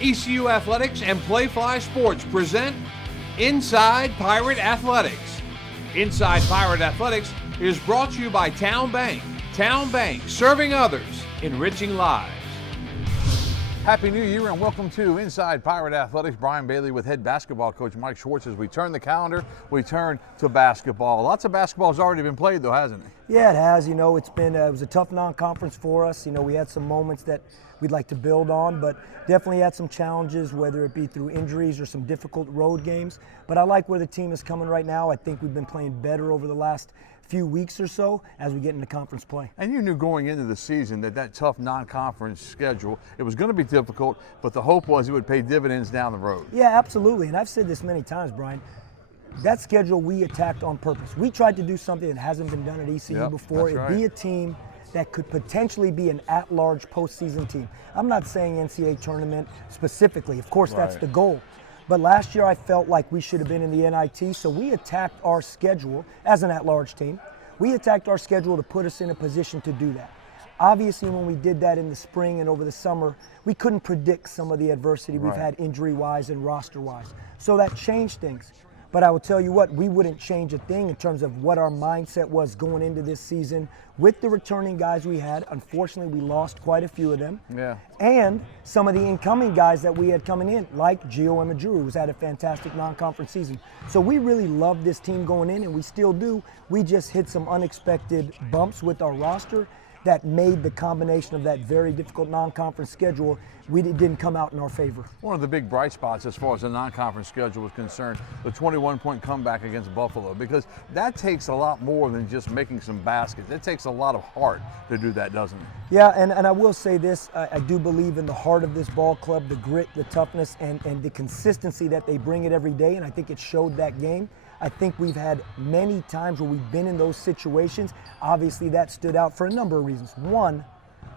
ECU Athletics and Playfly Sports present Inside Pirate Athletics. Inside Pirate Athletics is brought to you by Town Bank. Town Bank, serving others, enriching lives. Happy New Year and welcome to Inside Pirate Athletics. Brian Bailey with head basketball coach Mike Schwartz. As we turn the calendar, we turn to basketball. Lots of basketball has already been played though, hasn't it? Yeah, it has. You know, it was a tough non-conference for us. You know, we had some moments that we'd like to build on, but definitely had some challenges, whether it be through injuries or some difficult road games. But I like where the team is coming right now. I think we've been playing better over the last few weeks or so as we get into conference play. And you knew going into the season that tough non-conference schedule, it was going to be difficult, but the hope was it would pay dividends down the road. Yeah, absolutely. And I've said this many times, Brian. That schedule we attacked on purpose. We tried to do something that hasn't been done at ECU before. It'd be a team that could potentially be an at-large postseason team. I'm not saying NCAA tournament specifically. Of course, that's the goal. But last year I felt like we should have been in the NIT, so we attacked our schedule as an at-large team. We attacked our schedule to put us in a position to do that. Obviously, when we did that in the spring and over the summer, we couldn't predict some of the adversity we've had injury-wise and roster-wise. So that changed things. But I will tell you what, we wouldn't change a thing in terms of what our mindset was going into this season. With the returning guys we had, unfortunately we lost quite a few of them. And some of the incoming guys that we had coming in, like Gio Imajuru, who's had a fantastic non-conference season. So we really loved this team going in, and we still do. We just hit some unexpected bumps with our roster that made the combination of that very difficult non-conference schedule, it didn't come out in our favor. One of the big bright spots as far as the non-conference schedule was concerned, the 21-point comeback against Buffalo, because that takes a lot more than just making some baskets. It takes a lot of heart to do that, doesn't it? Yeah, and I will say this, I do believe in the heart of this ball club, the grit, the toughness, and the consistency that they bring it every day, and I think it showed that game. I think we've had many times where we've been in those situations. Obviously, that stood out for a number of reasons. One,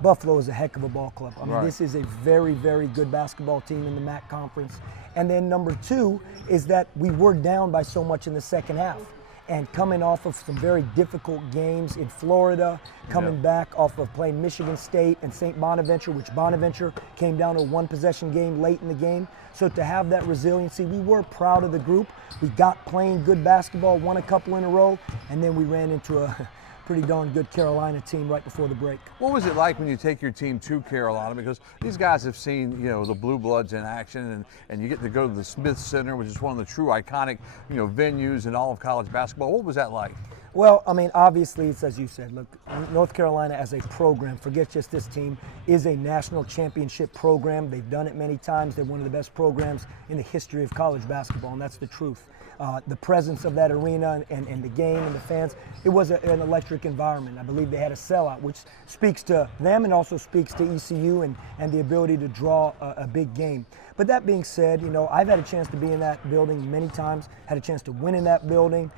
Buffalo is a heck of a ball club. I mean, this is a very, very good basketball team in the MAC conference. And then number two is that we were down by so much in the second half. And coming off of some very difficult games in Florida, coming back off of playing Michigan State and St. Bonaventure, which Bonaventure came down to a one-possession game late in the game. So to have that resiliency, we were proud of the group. We got playing good basketball, won a couple in a row, and then we ran into a pretty darn good Carolina team right before the break. What was it like when you take your team to Carolina? Because these guys have seen, you know, the Blue Bloods in action, and you get to go to the Smith Center, which is one of the true iconic, you know, venues in all of college basketball. What was that like? Well, I mean, obviously, it's as you said, look, North Carolina as a program, forget just this team, is a national championship program. They've done it many times. They're one of the best programs in the history of college basketball, and that's the truth. The presence of that arena and the game and the fans, it was an electric environment. I believe they had a sellout, which speaks to them and also speaks to ECU and the ability to draw a big game. But that being said, you know, I've had a chance to be in that building many times, had a chance to win in that building,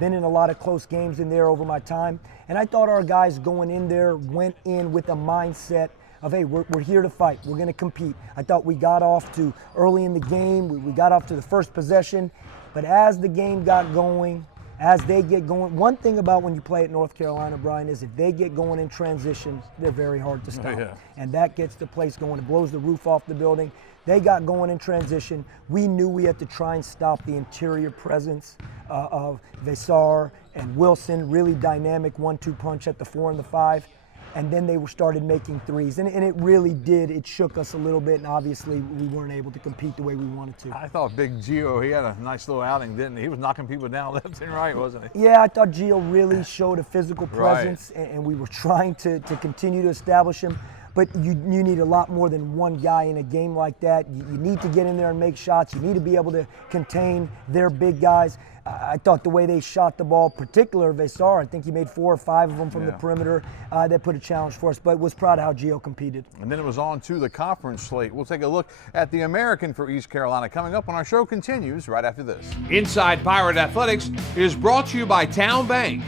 been in a lot of close games in there over my time, and I thought our guys going in there went in with a mindset of, hey, we're here to fight, we're going to compete. I thought we got off to early in the game, we got off to the first possession, but as the game got going, as they get going, one thing about when you play at North Carolina, Brian, is if they get going in transition, they're very hard to stop. And that gets the place going. It blows the roof off the building. They got going in transition. We knew we had to try and stop the interior presence of Vesar and Wilson, really dynamic 1-2 punch at the 4 and the 5. And then they started making threes. And it really did. It shook us a little bit, and obviously we weren't able to compete the way we wanted to. I thought Big Gio, he had a nice little outing, didn't he? He was knocking people down left and right, wasn't he? Yeah, I thought Gio really showed a physical presence, and we were trying to continue to establish him. But you need a lot more than one guy in a game like that. You need to get in there and make shots. You need to be able to contain their big guys. I thought the way they shot the ball, particular Vesar, I think he made 4 or 5 of them from the perimeter. That put a challenge for us, but was proud of how Gio competed. And then it was on to the conference slate. We'll take a look at the American for East Carolina coming up, and our show continues right after this. Inside Pirate Athletics is brought to you by Town Bank.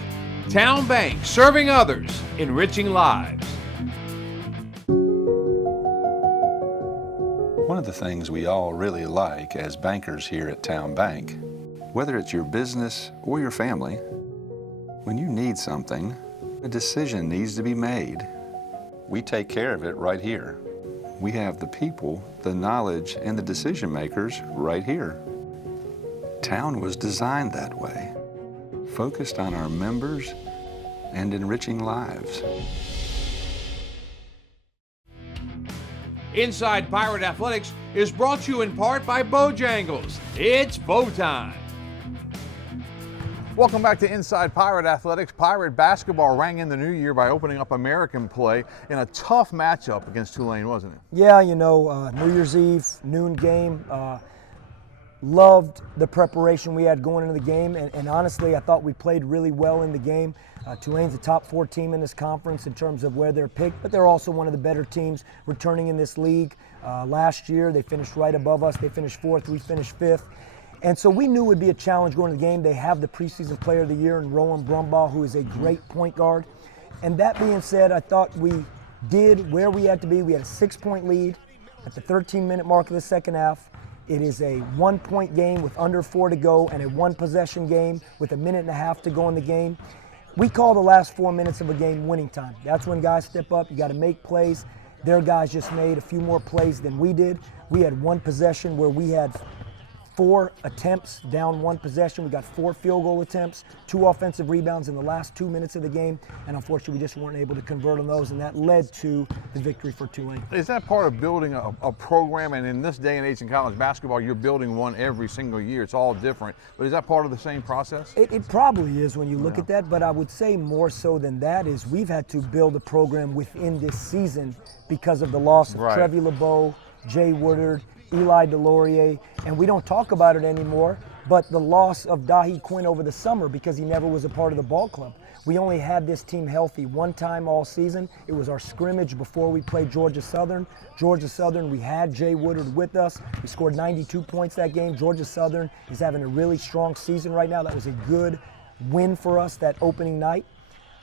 Town Bank, serving others, enriching lives. One of the things we all really like as bankers here at Town Bank, whether it's your business or your family, when you need something, a decision needs to be made. We take care of it right here. We have the people, the knowledge, and the decision makers right here. Town was designed that way, focused on our members and enriching lives. Inside Pirate Athletics is brought to you in part by Bojangles. It's Bo time. Welcome back to Inside Pirate Athletics. Pirate basketball rang in the new year by opening up American play in a tough matchup against Tulane, wasn't it? Yeah, you know, New Year's Eve, noon game. Loved the preparation we had going into the game, and honestly, I thought we played really well in the game. Tulane's a top 4 team in this conference in terms of where they're picked, but they're also one of the better teams returning in this league. Last year, they finished right above us. They finished 4th, we finished 5th. And so we knew it would be a challenge going to the game. They have the preseason player of the year in Rowan Brumbaugh, who is a great point guard. And that being said, I thought we did where we had to be. We had a 6-point lead at the 13-minute mark of the second half. It is a 1-point game with under 4 to go and a 1-possession game with a minute and a half to go in the game. We call the last 4 minutes of a game winning time. That's when guys step up. You got to make plays. Their guys just made a few more plays than we did. We had 1 possession where we had 4 attempts, down 1 possession. We got 4 field goal attempts, 2 offensive rebounds in the last 2 minutes of the game, and unfortunately we just weren't able to convert on those, and that led to the victory for Tulane. Is that part of building a program? And in this day and age in college basketball, you're building one every single year. It's all different. But is that part of the same process? It probably is when you look at that, but I would say more so than that is we've had to build a program within this season because of the loss of Trevi LeBeau, Jay Woodard, Eli DeLaurier, and we don't talk about it anymore, but the loss of Dahi Quinn over the summer because he never was a part of the ball club. We only had this team healthy one time all season. It was our scrimmage before we played Georgia Southern. Georgia Southern, we had Jay Woodard with us. We scored 92 points that game. Georgia Southern is having a really strong season right now. That was a good win for us that opening night.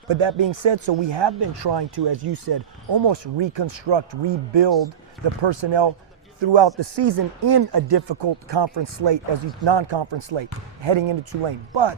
But that being said, so we have been trying to, as you said, almost reconstruct, rebuild the personnel throughout the season in a difficult conference slate, as a non-conference slate, heading into Tulane. But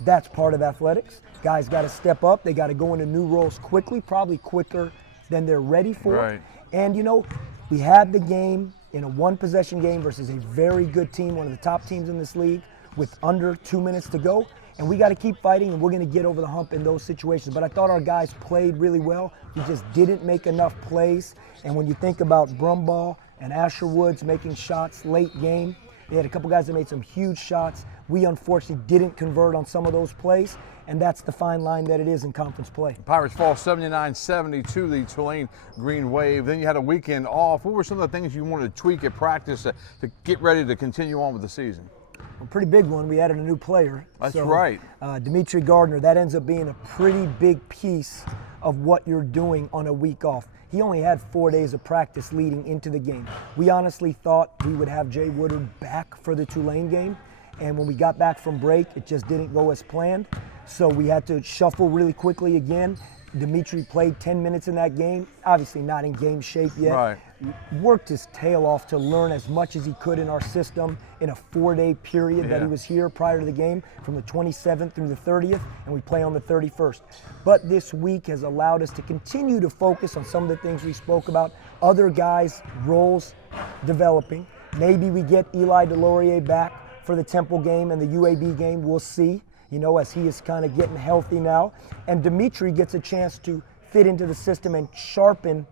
that's part of athletics. Guys got to step up. They got to go into new roles quickly, probably quicker than they're ready for. Right. And, you know, we had the game in a 1-possession game versus a very good team, one of the top teams in this league, with under 2 minutes to go. And we got to keep fighting, and we're going to get over the hump in those situations. But I thought our guys played really well. We just didn't make enough plays. And when you think about Brumbaugh and Asher Woods making shots late game, they had a couple guys that made some huge shots. We unfortunately didn't convert on some of those plays, and that's the fine line that it is in conference play. Pirates fall 79-70 to the Tulane Green Wave. Then you had a weekend off. What were some of the things you wanted to tweak at practice to get ready to continue on with the season? A pretty big one. We added a new player. That's right. Dimitri Gardner, that ends up being a pretty big piece of what you're doing on a week off. He only had 4 days of practice leading into the game. We honestly thought we would have Jay Woodard back for the Tulane game, and when we got back from break, it just didn't go as planned. So we had to shuffle really quickly again. Dimitri played 10 minutes in that game, obviously not in game shape yet. Right. Worked his tail off to learn as much as he could in our system in a 4-day period that he was here prior to the game, from the 27th through the 30th, and we play on the 31st. But this week has allowed us to continue to focus on some of the things we spoke about, other guys' roles developing. Maybe we get Eli DeLaurier back for the Temple game and the UAB game, we'll see, you know, as he is kind of getting healthy now. And Dimitri gets a chance to fit into the system and sharpen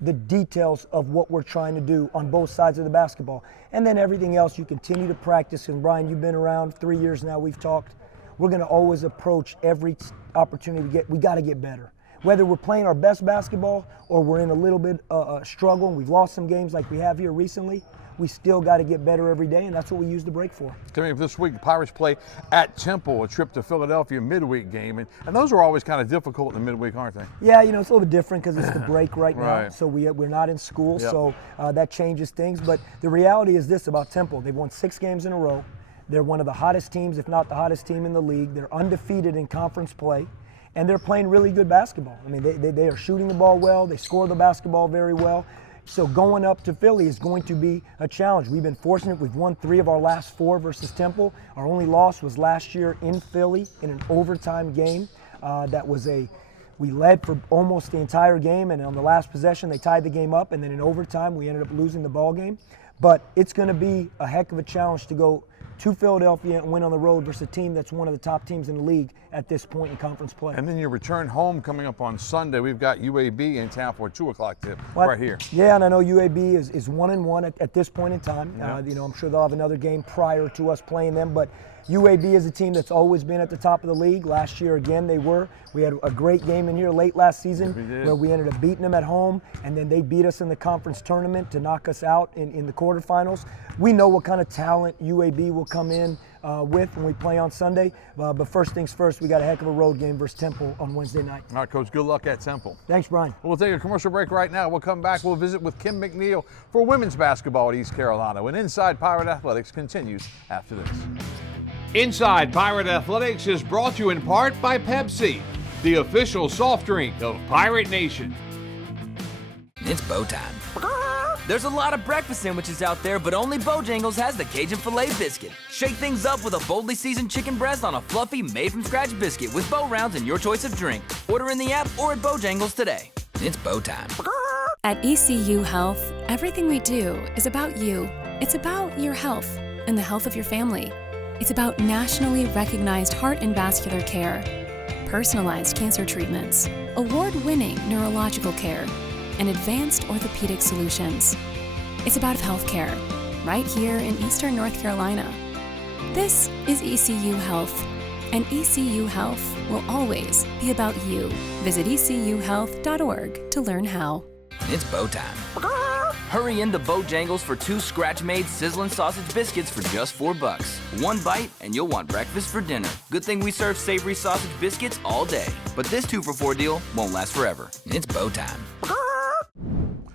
the details of what we're trying to do on both sides of the basketball. And then everything else you continue to practice. And Brian, you've been around 3 years now, we've talked. We're gonna always approach every opportunity we gotta get better. Whether we're playing our best basketball or we're in a little bit struggle and we've lost some games like we have here recently, we still got to get better every day, and that's what we use the break for. Coming up this week, the Pirates play at Temple, a trip to Philadelphia midweek game, and those are always kind of difficult in the midweek, aren't they? Yeah, you know, it's a little bit different because it's the break right now, Right. so we're not in school, so that changes things. But the reality is this about Temple: they've won 6 games in a row. They're one of the hottest teams, if not the hottest team in the league. They're undefeated in conference play, and they're playing really good basketball. I mean, they are shooting the ball well. They score the basketball very well. So going up to Philly is going to be a challenge. We've been fortunate. We've won 3 of our last 4 versus Temple. Our only loss was last year in Philly in an overtime game. That was We led for almost the entire game, and on the last possession, they tied the game up, and then in overtime, we ended up losing the ball game. But it's going to be a heck of a challenge to go to Philadelphia and win on the road versus a team that's one of the top teams in the league at this point in conference play. And then your return home coming up on Sunday. We've got UAB in town for a 2 o'clock tip right here. Yeah, and I know UAB is 1-1 at this point in time. Yeah. I'm sure they'll have another game prior to us playing them, but UAB is a team that's always been at the top of the league. Last year, again, they were. We had a great game in here late last season where we ended up beating them at home, and then they beat us in the conference tournament to knock us out in the quarterfinals. We know what kind of talent UAB will come in with when we play on Sunday. But first things first, we got a heck of a road game versus Temple on Wednesday night. All right, Coach, good luck at Temple. Thanks, Brian. We'll take a commercial break right now. We'll come back. We'll visit with Kim McNeill for women's basketball at East Carolina. And Inside Pirate Athletics continues after this. Inside Pirate Athletics is brought to you in part by Pepsi, the official soft drink of Pirate Nation. It's bow time. There's a lot of breakfast sandwiches out there, but only Bojangles has the Cajun Filet Biscuit. Shake things up with a boldly seasoned chicken breast on a fluffy, made-from-scratch biscuit with bow rounds and your choice of drink. Order in the app or at Bojangles today. It's bow time. At ECU Health, everything we do is about you. It's about your health and the health of your family. It's about nationally recognized heart and vascular care, personalized cancer treatments, award-winning neurological care, and advanced orthopedic solutions. It's about healthcare, right here in Eastern North Carolina. This is ECU Health, and ECU Health will always be about you. Visit ecuhealth.org to learn how. It's bow time. Hurry into Bojangles for 2 scratch-made sizzling sausage biscuits for just $4. 1 bite and you'll want breakfast for dinner. Good thing we serve savory sausage biscuits all day. But this 2-for-4 deal won't last forever. It's bow time.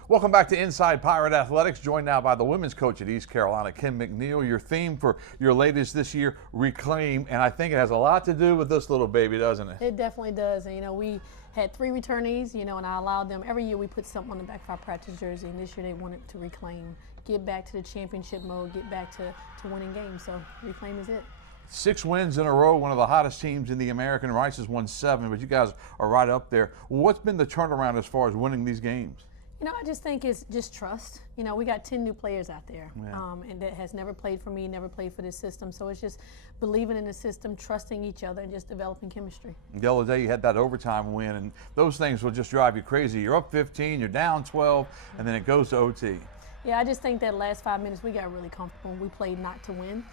Welcome back to Inside Pirate Athletics, joined now by the women's coach at East Carolina, Kim McNeill. Your theme for your latest this year, Reclaim, and I think it has a lot to do with this little baby, doesn't it? It definitely does. And, we had 3 returnees, and I allowed them, every year we put something on the back of our practice jersey, and this year they wanted to reclaim, get back to the championship mode, get back to winning games. So Reclaim is it. 6 wins in a row, one of the hottest teams in the American. Rice has won 7, but you guys are right up there. What's been the turnaround as far as winning these games? I just think it's just trust. We got 10 new players out there, Yeah. And that has never played for me, never played for this system. So it's just believing in the system, trusting each other, and just developing chemistry. The other day you had that overtime win, and those things will just drive you crazy. You're up 15, you're down 12, and then it goes to OT. Yeah, I just think that last 5 minutes we got really comfortable. We played not to win.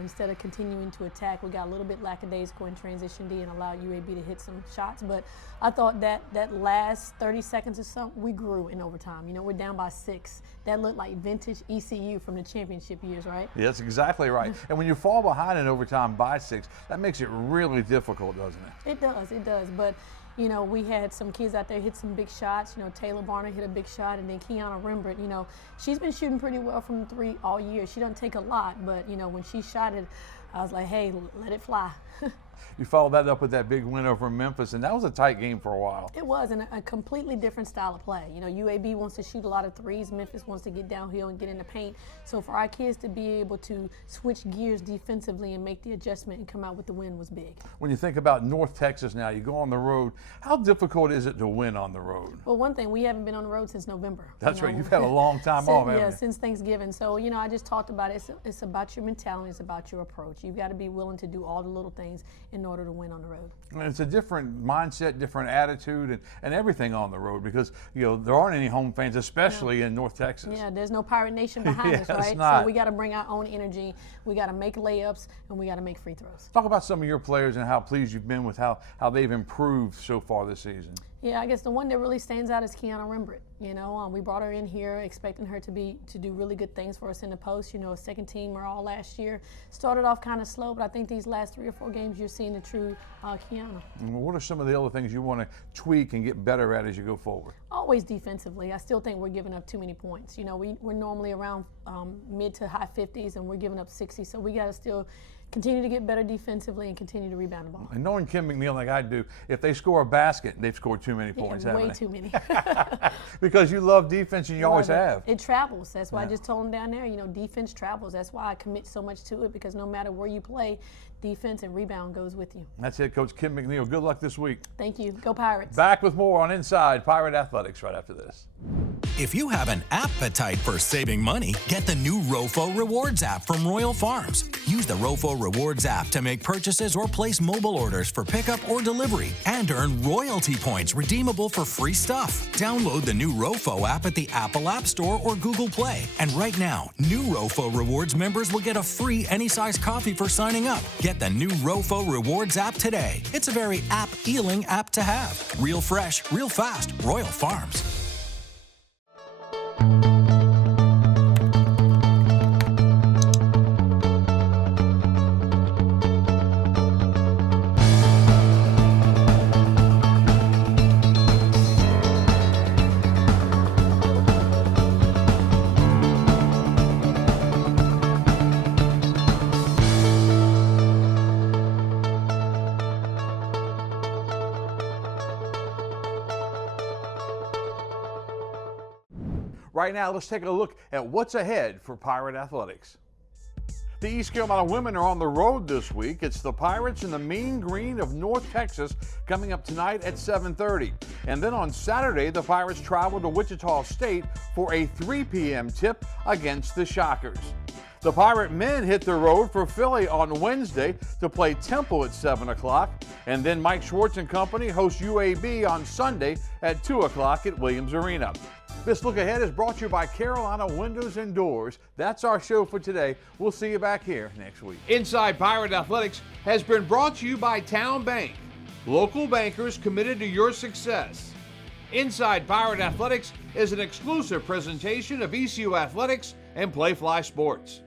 Instead of continuing to attack, we got a little bit lackadaisical in transition D and allowed UAB to hit some shots. But I thought that last 30 seconds or something, we grew in overtime. We're down by 6. That looked like vintage ECU from the championship years, right? Yeah, that's exactly right. And when you fall behind in overtime by 6, that makes it really difficult, doesn't it? It does. But we had some kids out there hit some big shots. Taylor Varner hit a big shot, and then Kiana Rembrandt, she's been shooting pretty well from 3 all year. She doesn't take a lot, but, when she shot it, I was like, hey, let it fly. You followed that up with that big win over Memphis, and that was a tight game for a while. It was, and a completely different style of play. UAB wants to shoot a lot of threes. Memphis wants to get downhill and get in the paint. So for our kids to be able to switch gears defensively and make the adjustment and come out with the win was big. When you think about North Texas now, you go on the road. How difficult is it to win on the road? Well, one thing, we haven't been on the road since November. That's right. You've had a long time off, haven't you? Yeah, since Thanksgiving. So, I just talked about it. It's about your mentality. It's about your approach. You've got to be willing to do all the little things in order to win on the road. And it's a different mindset, different attitude, and everything on the road because, there aren't any home fans, especially in North Texas. Yeah, there's no Pirate Nation behind us, right? It's not. So we got to bring our own energy. We got to make layups, and we got to make free throws. Talk about some of your players and how pleased you've been with how they've improved so far this season. Yeah, I guess the one that really stands out is Kiana Rembrandt. We brought her in here expecting her to do really good things for us in the post. A second teamer all last year. Started off kind of slow, but I think these last 3 or 4 games you're seeing the true Kiana. And what are some of the other things you want to tweak and get better at as you go forward? Always defensively. I still think we're giving up too many points. We're normally around mid to high 50s, and we're giving up 60. So we got to still continue to get better defensively and continue to rebound the ball. And knowing Kim McNeill like I do, if they score a basket, they've scored too many points, Yeah, way haven't too many. they? Because you love defense and you always have. It travels. That's why I just told them down there, you know, defense travels. That's why I commit so much to it, because no matter where you play, defense and rebound goes with you. That's it, Coach Kim McNeill. Good luck this week. Thank you. Go Pirates. Back with more on Inside Pirate Athletics right after this. If you have an appetite for saving money, get the new Rofo Rewards app from Royal Farms. Use the Rofo Rewards app to make purchases or place mobile orders for pickup or delivery and earn royalty points redeemable for free stuff. Download the new Rofo app at the Apple App Store or Google Play. And right now, new Rofo Rewards members will get a free any-size coffee for signing up. Get the new Rofo Rewards app today. It's a very app-ealing app to have. Real fresh, real fast. Royal Farms. Right now, let's take a look at what's ahead for Pirate Athletics. The East Carolina women are on the road this week. It's the Pirates in the Mean Green of North Texas coming up tonight at 7:30. And then on Saturday, the Pirates travel to Wichita State for a 3 p.m. tip against the Shockers. The Pirate men hit the road for Philly on Wednesday to play Temple at 7 o'clock. And then Mike Schwartz and company host UAB on Sunday at 2 o'clock at Williams Arena. This look ahead is brought to you by Carolina Windows and Doors. That's our show for today. We'll see you back here next week. Inside Pirate Athletics has been brought to you by Town Bank. Local bankers committed to your success. Inside Pirate Athletics is an exclusive presentation of ECU Athletics and Playfly Sports.